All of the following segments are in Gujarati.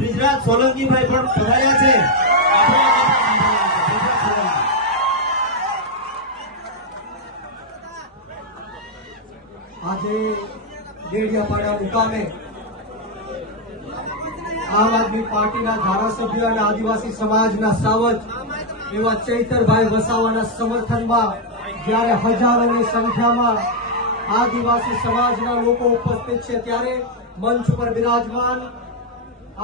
બ્રિજરાજ સોલંકીભાઈ પણ પધાર્યા છે. આજે ડેડિયાપાડા મુકામે આમ આદમી પાર્ટીના ધારાસભ્ય અને આદિવાસી સમાજના સાવજ એવા ચૈતરભાઈ વસાવાના સમર્થનમાં જ્યારે હજારોની સંખ્યામાં આદિવાસી સમાજના લોકો ઉપસ્થિત છે ત્યારે મંચ પર બિરાજમાન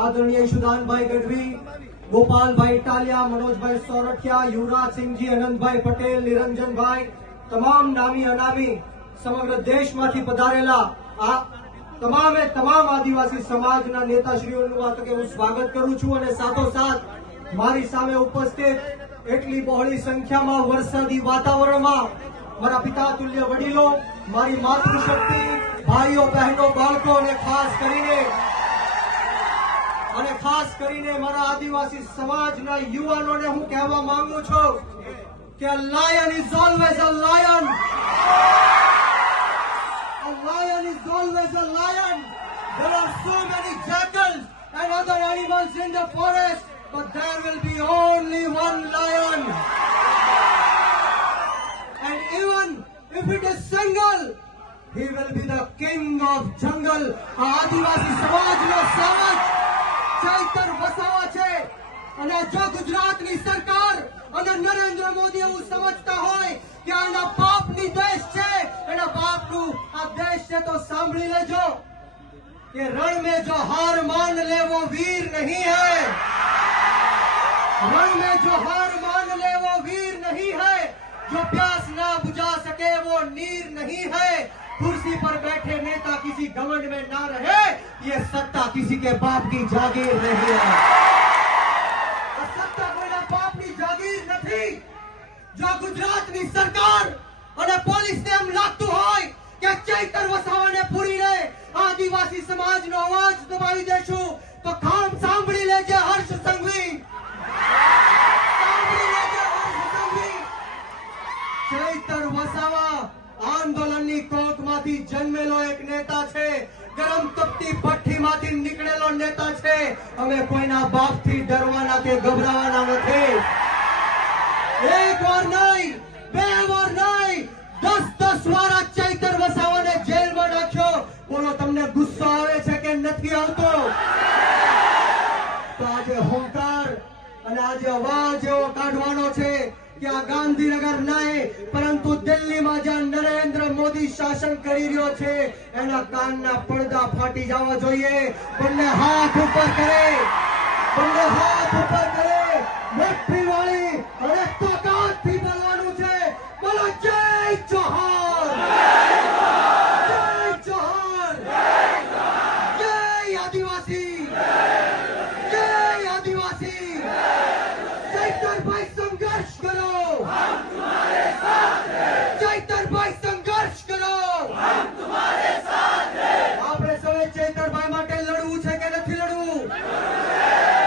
આદરણીય ઈશુદાનભાઈ ગઢવી, ગોપાલભાઈ ઇટાલિયા, મનોજભાઈ સોરઠિયા, યુવરાજસિંહજી, અનંતભાઈ પટેલ, નિરંજનભાઈ, તમામ નામી અનામી સમગ્ર દેશમાંથી પધારેલા આ તમામે તમામ આદિવાસી સમાજના નેતાશ્રીઓનું આ તકે હું સ્વાગત કરું છું અને સાથોસાથ મારી સામે ઉપસ્થિત એટલી બહોળી સંખ્યામાં વરસાદી વાતાવરણમાં મારા પિતા તુલ્ય વડીલો, મારી માતૃશક્તિ, ભાઈઓ બહેનો બાળકો અને ખાસ કરીને મારા આદિવાસી સમાજના યુવાનોને હું કહેવા માંગુ છું કે a lion is always a lion. A lion is always a lion. There are so many jackals and other animals in the forest, but there will be only one lion. And even if it is single, he will be the king of jungle. આદિવાસી સમાજનો સાવજ ચૈતર વસાવા છે અને જો ગુજરાતની સરકાર અને નરેન્દ્ર મોદી એવું સમજતા હોય કે આના બાપની દેશ છે, એના બાપનું આ દેશ છે, તો સાંભળી લેજો કે રણ में जो हार मान ले वो वीर नहीं है. रण में जो हार मान ले वो वीर नहीं है. जो प्यास ना बुझा सके वो नीर नहीं है. कुर्सी पर बैठे नेता किसी घमंड में ना रहे, ये सत्ता किसी के बाप की जागीर नहीं है. सत्ता कोईना बापनी जागीर નથી. જો ગુજરાતની સરકાર અને પોલીસને એમ લાગતું હોય કે ચૈતર વસાવાને પૂરીને આદિવાસી સમાજનો અવાજ દબાવી દેશું, તો કામ સાંભળી લેજે હર્ષ સંઘવી. ચૈતર વસાવા આંદોલનની કોકમાંથી જન્મેલો એક નેતા છે, ગરમ તપતી ભઠ્ઠીમાંથી નીકળેલો નેતા છે. અમે કોઈના બાપથી ડરવાના કે ગભરાવાના નથી. એક વાર નહીં, બે વાર નહીં, 10 વાર આ ચૈતર વસાવાને જેલમાં નાખ્યો. બોલો તમને ગુસ્સો આવે છે કે નથી આવતો? તો આજે હુંકાર અને આજે અવાજ એવો કાઢવાનો છે કે આ ગાંધીનગર નહીં પરંતુ દિલ્હીમાં જ્યાં નરેન્દ્ર મોદી શાસન કરી રહ્યો છે એના કાનના પડદા ફાટી જવા જોઈએ. બંને હાથ ઉપર કરે, મુઠ્ઠી વાળી અને તાકાતથી બોલવાનું છે. બોલો જય જોહાર, જય જોહાર, જય આદિવાસી, જય આદિવાસી. ચૈતરભાઈ સંઘર્ષ કરો, ચૈતરભાઈ સંઘર્ષ કરો. આપણે સૌએ ચૈતરભાઈ માટે લડવું છે કે નથી લડવું?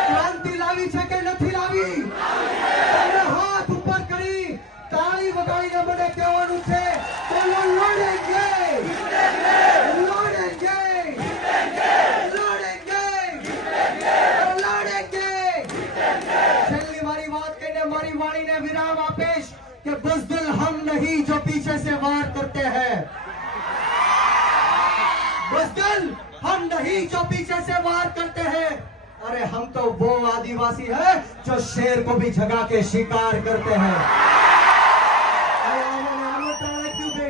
ક્રાંતિ લાવી છે કે નથી લાવી? તમને હાથ ઉપર કરી તાળી વગાડીને મને કહેવાનું છે, બોલો લડેંગે, લડેંગે, લડેંગે. છેલ્લી મારી વાત કહીને મારી વાણીને વિરામ આપીશ કે બુઝદિલ हम नहीं जो पीछे से वार करते हैं. बुज़दिल हम नहीं जो पीछे से वार करते हैं. अरे हम तो वो आदिवासी है जो शेर को भी जगा के शिकार करते हैं.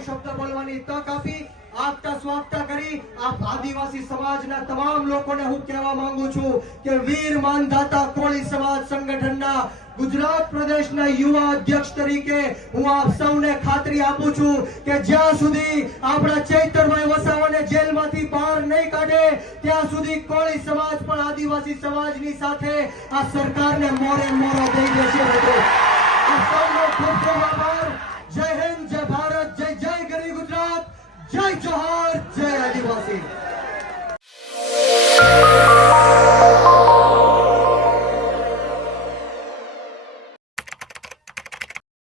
શબ્દ બોલવાની તક આપી, આગતા સ્વાગતા કરી આ આદિવાસી સમાજના તમામ લોકોને હું કહેવા માંગુ છું કે વીર માનધાતા કોળી સમાજ સંગઠનના ગુજરાત પ્રદેશના યુવા અધ્યક્ષ તરીકે હું આપ સૌને ખાતરી આપું છું કે જ્યાં સુધી આપણા ચૈતરભાઈ વસાવાને જેલમાંથી બહાર નહીં કાઢે ત્યાં સુધી કોળી સમાજ પણ આદિવાસી સમાજની સાથે આ સરકારને મોરે મોરો દઈ દેશે. આપ સૌનો ખૂબ ખૂબ આભાર. જય હિન્દ, જય ભારત, જય જય ગરી ગુજરાત, જય જોહાર, જય આદિવાસી.